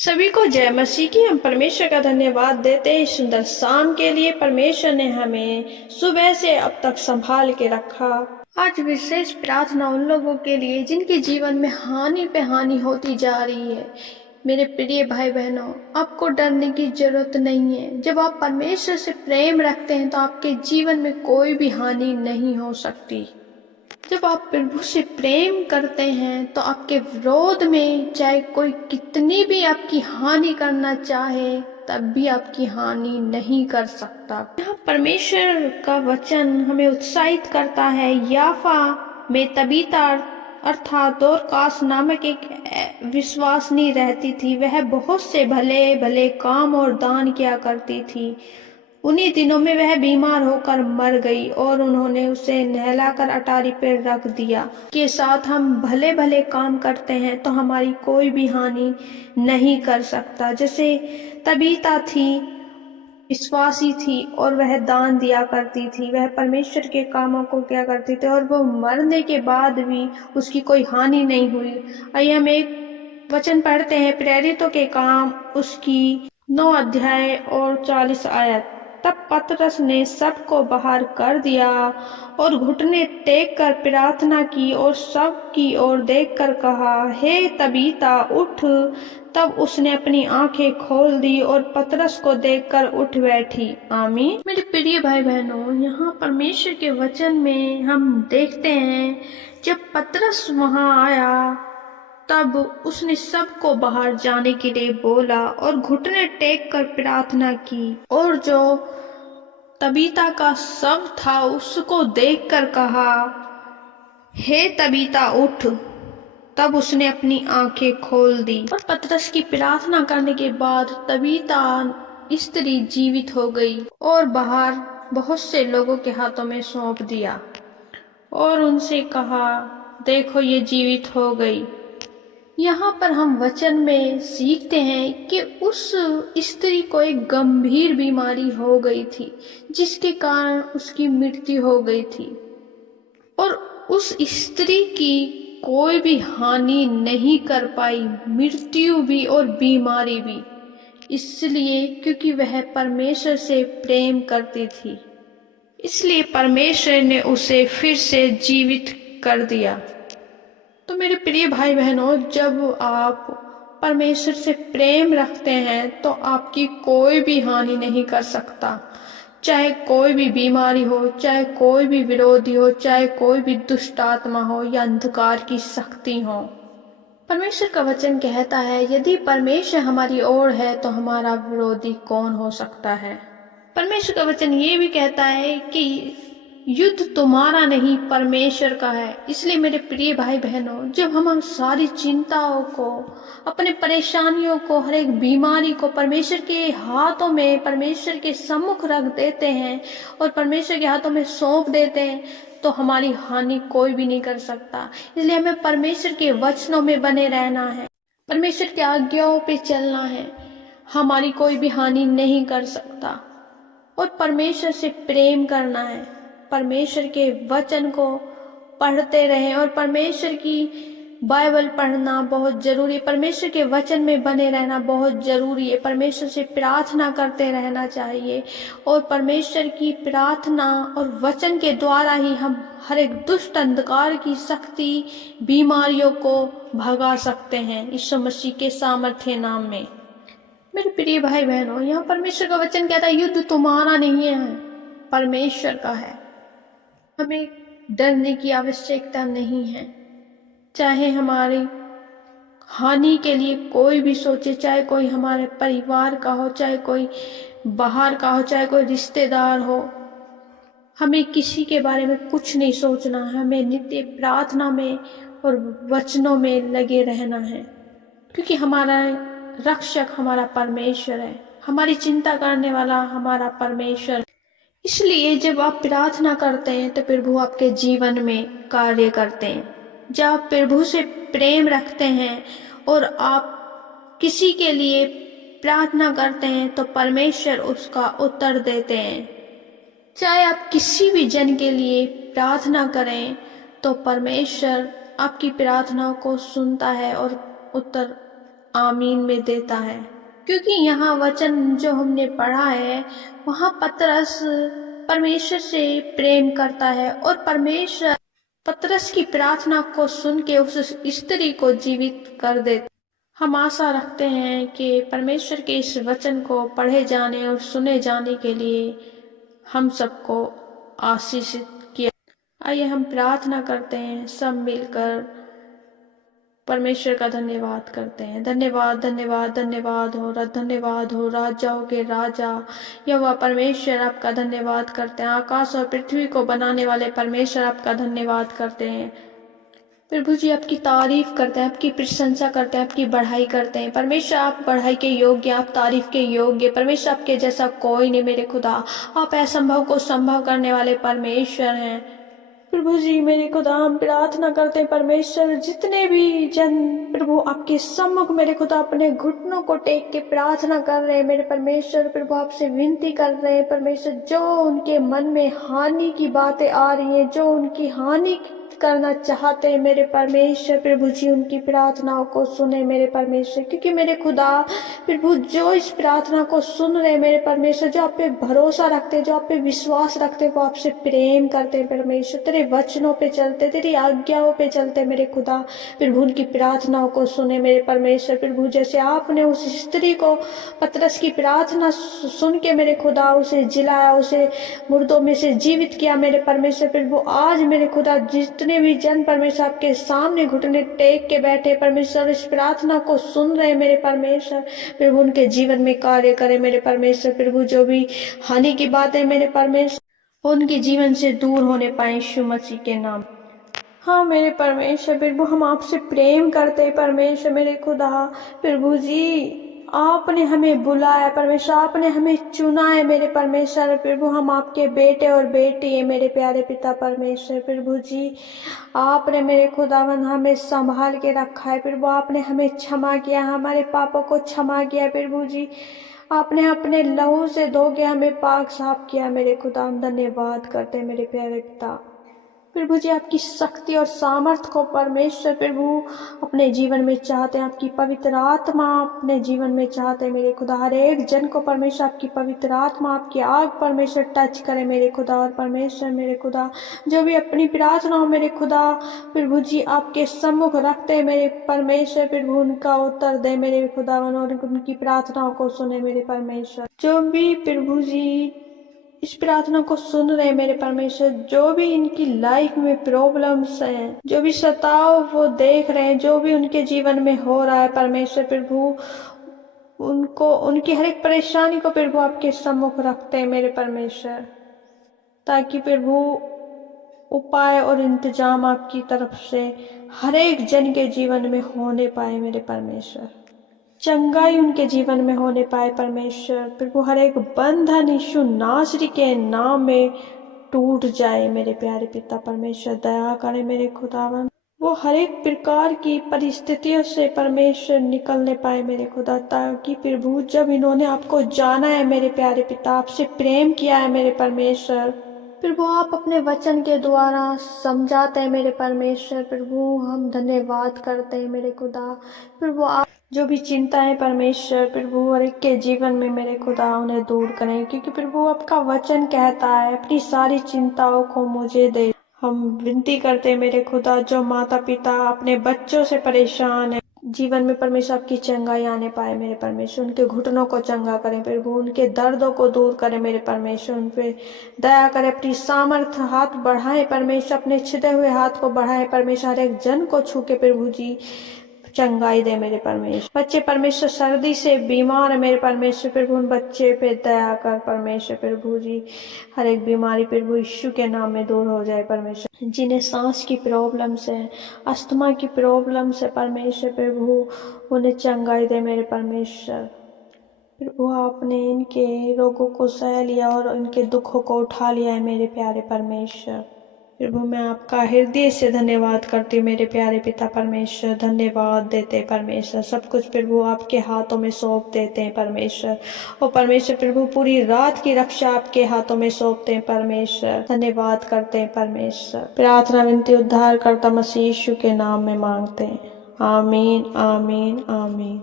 सभी को जय मसीह की। हम परमेश्वर का धन्यवाद देते हैं इस सुंदर शाम के लिए। परमेश्वर ने हमें सुबह से अब तक संभाल के रखा। आज विशेष प्रार्थना उन लोगों के लिए जिनके जीवन में हानि पे हानि होती जा रही है। मेरे प्रिय भाई बहनों, आपको डरने की जरूरत नहीं है। जब आप परमेश्वर से प्रेम रखते हैं तो आपके जीवन में कोई भी हानि नहीं हो सकती। जब आप प्रभु से प्रेम करते हैं तो आपके विरोध में चाहे कोई कितनी भी आपकी हानि करना चाहे तब भी आपकी हानि नहीं कर सकता। यहाँ परमेश्वर का वचन हमें उत्साहित करता है। याफा में तबीता अर्थात दोरकास नामक एक विश्वासनी रहती थी। वह बहुत से भले भले काम और दान किया करती थी। उन्हीं दिनों में वह बीमार होकर मर गई और उन्होंने उसे नहलाकर अटारी पर रख दिया। के साथ हम भले भले काम करते हैं तो हमारी कोई भी हानि नहीं कर सकता। जैसे तबीता थी, विश्वासी थी और वह दान दिया करती थी। वह परमेश्वर के कामों को किया करती थी और वो मरने के बाद भी उसकी कोई हानि नहीं हुई। आइए हम एक वचन पढ़ते हैं, प्रेरितों के काम उसकी 9 अध्याय और 40 आयत। तब पतरस ने सबको बाहर कर दिया और घुटने टेक कर प्रार्थना की और सब की ओर देखकर कहा, हे तबीता उठ। तब उसने अपनी आंखें खोल दी और पतरस को देखकर उठ बैठी। आमीन। मेरे प्रिय भाई बहनों, यहाँ परमेश्वर के वचन में हम देखते हैं जब पतरस वहां आया तब उसने सबको बाहर जाने के लिए बोला और घुटने टेक कर प्रार्थना की और जो तबीता का शव था उसको देखकर कहा, हे तबीता उठ। तब उसने अपनी आंखें खोल दी और पतरस की प्रार्थना करने के बाद तबीता स्त्री जीवित हो गई और बाहर बहुत से लोगों के हाथों में सौंप दिया और उनसे कहा, देखो ये जीवित हो गई। यहाँ पर हम वचन में सीखते हैं कि उस स्त्री को एक गंभीर बीमारी हो गई थी जिसके कारण उसकी मृत्यु हो गई थी और उस स्त्री की कोई भी हानि नहीं कर पाई, मृत्यु भी और बीमारी भी, इसलिए क्योंकि वह परमेश्वर से प्रेम करती थी। इसलिए परमेश्वर ने उसे फिर से जीवित कर दिया। तो मेरे प्रिय भाई बहनों, जब आप परमेश्वर से प्रेम रखते हैं तो आपकी कोई भी हानि नहीं कर सकता। चाहे कोई भी बीमारी हो, चाहे कोई भी विरोधी हो, चाहे कोई भी दुष्ट आत्मा हो या अंधकार की शक्ति हो। परमेश्वर का वचन कहता है, यदि परमेश्वर हमारी ओर है तो हमारा विरोधी कौन हो सकता है। परमेश्वर का वचन ये भी कहता है कि युद्ध तुम्हारा नहीं परमेश्वर का है। इसलिए मेरे प्रिय भाई बहनों, जब हम सारी चिंताओं को, अपने परेशानियों को, हर एक बीमारी को परमेश्वर के हाथों में, परमेश्वर के सम्मुख रख देते हैं और परमेश्वर के हाथों में सौंप देते हैं तो हमारी हानि कोई भी नहीं कर सकता। इसलिए हमें परमेश्वर के वचनों में बने रहना है, परमेश्वर की आज्ञाओं पे चलना है। हमारी कोई भी हानि नहीं कर सकता और परमेश्वर से प्रेम करना है। परमेश्वर के वचन को पढ़ते रहें और परमेश्वर की बाइबल पढ़ना बहुत जरूरी है। परमेश्वर के वचन में बने रहना बहुत जरूरी है। परमेश्वर से प्रार्थना करते रहना चाहिए और परमेश्वर की प्रार्थना और वचन के द्वारा ही हम हर एक दुष्ट अंधकार की शक्ति, बीमारियों को भगा सकते हैं यीशु मसीह के सामर्थ्य नाम में। मेरे प्रिय भाई बहनों, यहाँ परमेश्वर का वचन कहता है, युद्ध तुम्हारा नहीं है, परमेश्वर का है। हमें डरने की आवश्यकता नहीं है। चाहे हमारी हानि के लिए कोई भी सोचे, चाहे कोई हमारे परिवार का हो, चाहे कोई बाहर का हो, चाहे कोई रिश्तेदार हो, हमें किसी के बारे में कुछ नहीं सोचना है। हमें नित्य प्रार्थना में और वचनों में लगे रहना है, क्योंकि हमारा रक्षक हमारा परमेश्वर है, हमारी चिंता करने वाला हमारा परमेश्वर। इसलिए जब आप प्रार्थना करते हैं तो प्रभु आपके जीवन में कार्य करते हैं। जब आप प्रभु से प्रेम रखते हैं और आप किसी के लिए प्रार्थना करते हैं तो परमेश्वर उसका उत्तर देते हैं। चाहे आप किसी भी जन के लिए प्रार्थना करें तो परमेश्वर आपकी प्रार्थना को सुनता है और उत्तर आमीन में देता है, क्योंकि यहाँ वचन जो हमने पढ़ा है वहाँ पतरस परमेश्वर से प्रेम करता है और परमेश्वर पतरस की प्रार्थना को सुन के उस स्त्री को जीवित कर देता। हम आशा रखते हैं कि परमेश्वर के इस वचन को पढ़े जाने और सुने जाने के लिए हम सबको आशीषित किया। आइए हम प्रार्थना करते हैं, सब मिलकर परमेश्वर का धन्यवाद करते हैं। धन्यवाद धन्यवाद धन्यवाद हो राजाओं के राजा यहोवा परमेश्वर, आपका धन्यवाद करते हैं। आकाश और पृथ्वी को बनाने वाले परमेश्वर, आपका धन्यवाद करते हैं। प्रभु जी आपकी तारीफ करते हैं, आपकी प्रशंसा करते हैं, आपकी बढ़ाई करते हैं। परमेश्वर आप बढ़ाई के योग्य, आप तारीफ के योग्य। परमेश्वर आपके जैसा कोई नहीं मेरे खुदा। आप असंभव को संभव करने वाले परमेश्वर हैं। प्रभु जी मेरे खुदा हम प्रार्थना करते हैं परमेश्वर, जितने भी जन प्रभु आपके सम्मुख मेरे खुदा अपने घुटनों को टेक के प्रार्थना कर रहे हैं मेरे परमेश्वर, प्रभु आपसे विनती कर रहे हैं परमेश्वर, जो उनके मन में हानि की बातें आ रही हैं, जो उनकी हानि करना चाहते हैं मेरे परमेश्वर, प्रभु जी उनकी प्रार्थनाओं को सुने मेरे परमेश्वर, क्योंकि मेरे खुदा प्रभु जो इस प्रार्थना को सुन रहे मेरे परमेश्वर, जो आप पे भरोसा रखते हैं, जो आप पे विश्वास रखते हैं, वो आपसे प्रेम करते हैं परमेश्वर, तेरे वचनों पे चलते, तेरी आज्ञाओं पे चलते मेरे खुदा, प्रभु उनकी प्रार्थनाओं को सुने मेरे परमेश्वर। प्रभु जैसे आपने उस स्त्री को पतरस की प्रार्थना सुन के मेरे खुदा उसे जिलाया, उसे मुर्दों में से जीवित किया मेरे परमेश्वर, प्रभु आज मेरे खुदा जितने भी जन परमेश्वर आपके सामने घुटने टेक के बैठे परमेश्वर इस प्रार्थना को सुन रहे मेरे परमेश्वर, प्रभु उनके जीवन में कार्य करे मेरे परमेश्वर। प्रभु जो भी हानि की बातें मेरे परमेश्वर उनके जीवन से दूर होने पाए यीशु मसीह के नाम। हाँ मेरे परमेश्वर, प्रभु हम आपसे प्रेम करते हैं परमेश्वर मेरे खुदा, प्रभु जी आपने हमें बुलाया परमेश्वर, आपने हमें चुना है मेरे परमेश्वर, प्रभु हम आपके बेटे और बेटी है मेरे प्यारे पिता परमेश्वर। प्रभु जी आपने मेरे खुदावन हमें संभाल के रखा है प्रभु, आपने हमें क्षमा किया, हमारे पापों को क्षमा किया प्रभु जी, आपने अपने लहू से धो के हमें पाक साफ किया मेरे खुदा। हम धन्यवाद करते हैं मेरे प्यारे पिता। प्रभु जी आपकी शक्ति और सामर्थ्य को परमेश्वर प्रभु अपने जीवन में चाहते हैं, आपकी पवित्र आत्मा अपने जीवन में चाहते हैं मेरे खुदा। हर एक जन को परमेश्वर आपकी पवित्र आत्मा, आपकी आग परमेश्वर टच करे मेरे खुदा। और परमेश्वर मेरे खुदा जो भी अपनी प्रार्थना हो मेरे खुदा प्रभु जी आपके सम्मुख रखते हैं मेरे परमेश्वर, प्रभु उनका उत्तर दे मेरे खुदा और उनकी प्रार्थनाओं को सुने मेरे परमेश्वर। जो भी प्रभु जी इस प्रार्थना को सुन रहे मेरे परमेश्वर, जो भी इनकी लाइफ में प्रॉब्लम्स हैं, जो भी सताव वो देख रहे हैं, जो भी उनके जीवन में हो रहा है परमेश्वर, प्रभु उनको उनकी हर एक परेशानी को प्रभु आपके सम्मुख रखते हैं मेरे परमेश्वर, ताकि प्रभु उपाय और इंतजाम आपकी तरफ से हर एक जन के जीवन में होने पाए मेरे परमेश्वर, चंगाई उनके जीवन में होने पाए परमेश्वर। प्रभु हर एक बंधन यीशु नासरी के नाम में टूट जाए मेरे प्यारे पिता परमेश्वर। दया करे मेरे खुदावन, वो हर एक प्रकार की परिस्थितियों से परमेश्वर निकलने पाए मेरे खुदा, ताकि प्रभु जब इन्होंने आपको जाना है मेरे प्यारे पिता, आपसे प्रेम किया है मेरे परमेश्वर, प्रभु आप अपने वचन के द्वारा समझाते हैं मेरे परमेश्वर, प्रभु हम धन्यवाद करते हैं मेरे खुदा। प्रभु आप जो भी चिंता है परमेश्वर प्रभु हर एक के जीवन में मेरे खुदा उन्हें दूर करें, क्योंकि प्रभु आपका वचन कहता है अपनी सारी चिंताओं को मुझे दे। हम विनती करते हैं मेरे खुदा, जो माता पिता अपने बच्चों से परेशान है जीवन में परमेश्वर आपकी चंगाई आने पाए मेरे परमेश्वर, उनके घुटनों को चंगा करें प्रभु, उनके दर्दों को दूर करें मेरे परमेश्वर, उन पे दया करें, अपनी सामर्थ्य हाथ बढ़ाएं परमेश्वर, अपने छिदे हुए हाथ को बढ़ाएं परमेश्वर, हर एक जन को छू के प्रभु जी चंगाई दे मेरे परमेश्वर। बच्चे परमेश्वर सर्दी से बीमार है मेरे परमेश्वर, प्रभु उन बच्चे पे दया कर परमेश्वर, प्रभु जी हर एक बीमारी प्रभु यीशु के नाम में दूर हो जाए परमेश्वर। जिन्हें सांस की प्रॉब्लम्स है, अस्थमा की प्रॉब्लम्स है परमेश्वर, प्रभु उन्हें चंगाई दे मेरे परमेश्वर। प्रभु आपने इनके रोगों को सह लिया और इनके दुखों को उठा लिया है मेरे प्यारे परमेश्वर। प्रभु मैं आपका हृदय से धन्यवाद करती हूँ मेरे प्यारे पिता परमेश्वर, धन्यवाद देते परमेश्वर। सब कुछ प्रभु आपके हाथों में सौंप देते हैं परमेश्वर, और परमेश्वर प्रभु पूरी रात की रक्षा आपके हाथों में सौंपते हैं परमेश्वर, धन्यवाद करते हैं परमेश्वर। प्रार्थना विनती उद्धार करता मसीह यीशु के नाम में मांगते हैं, आमीन आमीन आमीन।